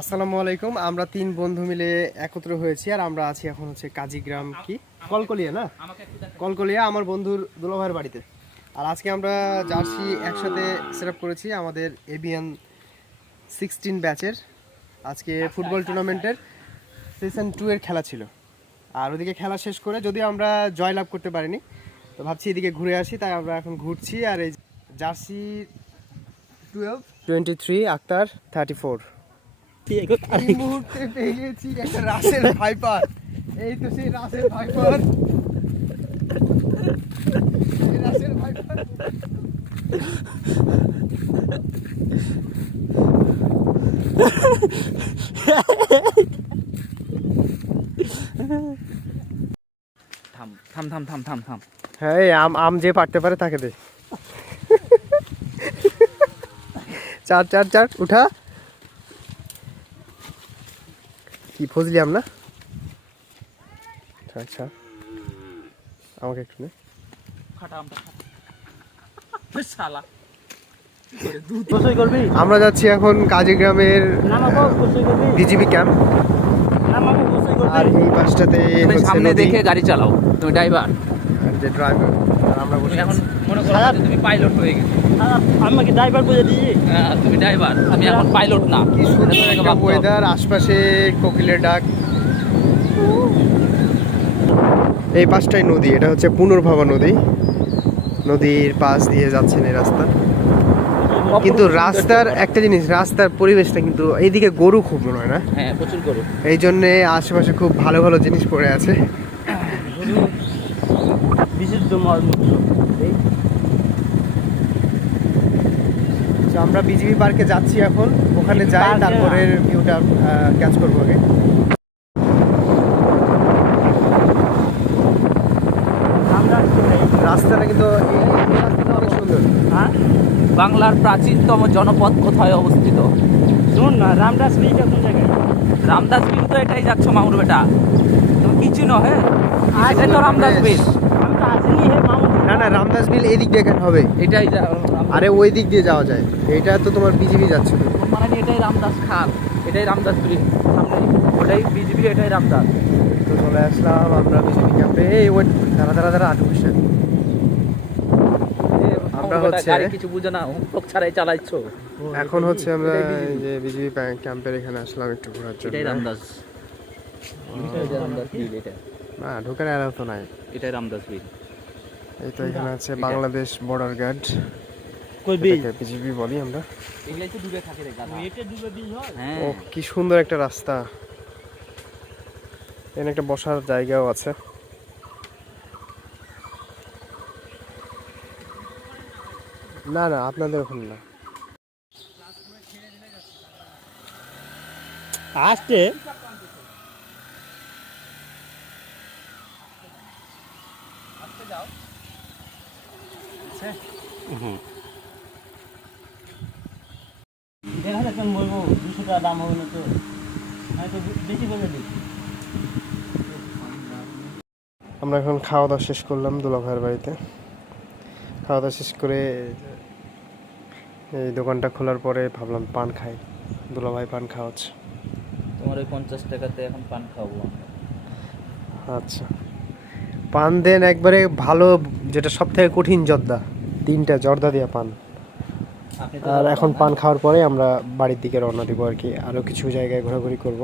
আসসালামু আলাইকুম, আমরা তিন বন্ধু মিলে একত্র হয়েছি আর আমরা আছি এখন হচ্ছে কাজীগ্রাম কি? কলকলিয়া না? কলকলিয়া, আমার বন্ধুর দুলাভাইয়ের বাড়িতে। আর আজকে আমরা জার্সি একসাথে সেট করেছি আমাদের এবিএন সিক্সটিন ব্যাচের। আজকে ফুটবল টুর্নামেন্টের সিজন টু এর খেলা ছিল। আর ওদিকে খেলা শেষ করে যদিও আমরা জয়লাভ করতে পারিনি, তো ভাবছি এদিকে ঘুরে আসি, তাই আমরা এখন ঘুরছি। আর এই jersey twelve twenty three Akhtar thirty four এই মুহূর্তে পেয়ে গেছি একটা রাসেল ভাইপার। এই তো সেই রাসেল ভাইপার। Russell viper. থাম থাম থাম থাম থাম থাম। হ্যাঁ আম আম যে পারতে পারে তাকে দে। চার চার চার উঠা। কি ফজলি আম না? আচ্ছা আচ্ছা। আমাকে একটু নে। ফাটা আমটা ফাটা শালা। গোসল করবি? আমরা যাচ্ছি এখন কাজীগ্রামের বিজিবি ক্যাম্প। আর করবি। এই হচ্ছে সামনে দেখে গাড়ি চালাও। তুমি ড্রাইভার। আর যে ড্রাইভার আর আমরা বসে এখন তুমি পাইলট হয়ে গেছো। আমাকে ড্রাইভার বুঝে দিই হ্যাঁ, তুমি ড্রাইভার আমি এখন পাইলট না। ওয়েদার আশপাশে কোকিলের ডাক। এই পাশটাই নদী এটা হচ্ছে পুনর্ভবা নদী। নদীর পাশ দিয়ে যাচ্ছেন এই রাস্তা। কিন্তু রাস্তার একটা জিনিস রাস্তার পরিবেশটা কিন্তু এইদিকে গরু খুব মনে হয় না? হ্যাঁ প্রচুর করো এই জন্যে আশেপাশে খুব ভালো ভালো জিনিস পড়ে আছে। বিশুদ্ধ মলমূত্র তো আমরা বিজিবি পার্কে যাচ্ছি এখন। ওখানে যাই। তারপরের ভিউটা ক্যাচ করব আগে। রাস্তাটা কিন্তু অনেক সুন্দর। হ্যাঁ? বাংলার প্রাচীনতম জনপদ কোথায় অবস্থিত? শুন না রামদাস বিলটা কোন জায়গায়? রামদাস বিল তো এটাই যাচ্ছ মামুর বেটা। তুমি কি চিনো হ্যাঁ এটাই তো রামদাস বিল। আমি তো আসিনি হে মামা। না না রামদাস বিল এদিক দিক দিয়ে হবে? এটাই আরে ওই দিক দিয়ে যাওয়া যায়। এটা তো তোমার বিজিবি যাচ্ছে মানে এটাই রামদাস খাল এটাই রামদাস সামনে ওটাই বিজেপি এটাই রামদাস। তো চলে আসলাম আমরা বিজেপি ক্যাম্পে এই ওয়েট দাঁড়া দাঁড়া দাঁড়া আটু আমরা হচ্ছে- কিছু বুঝে না। হোক ছাড়াই চালাইছো। এখন হচ্ছে আমরা যে বিজেপি ক্যাম্পের এখানে আসলাম একটু ঘোরার জন্য। এটাই রামদাস। না ঢোকার এলাও তো নাই। এটাই রামদাস বিল। এই তো এখানে আছে বাংলাদেশ বর্ডার গার্ড কই বলি? আমরা। এগুলাই তো ডুবে থাকে রে গাধা। এটা ডুবে বিল হয়? ও কি সুন্দর একটা রাস্তা। এখানে একটা বসার জায়গাও আছে। না না আপনাদের ওখানে না। আসতে হুম। যাক বলব দুশো টাকা দাম হবে না তো। আমি তো বেশি করে দিই। আমরা এখন খাওয়া দাওয়া শেষ করলাম দুলা ভাইয়ের বাড়িতে। খাওয়া দাওয়া শেষ করে এই দোকানটা খোলার পরে ভাবলাম পান খাই। দুলা ভাই পান খাওয়াচ্ছে। তোমার ওই পঞ্চাশ টাকাতে এখন পান খাব আমরা। আচ্ছা। পান দেন একবারে ভালো যেটা সব থেকে কঠিন জর্দা। তিনটা জর্দা দিয়া পান। আর এখন পান খাওয়ার পরে আমরা বাড়ির দিকে রওনা দিব আর কি। আরও কিছু জায়গায় ঘোরাঘুরি করব।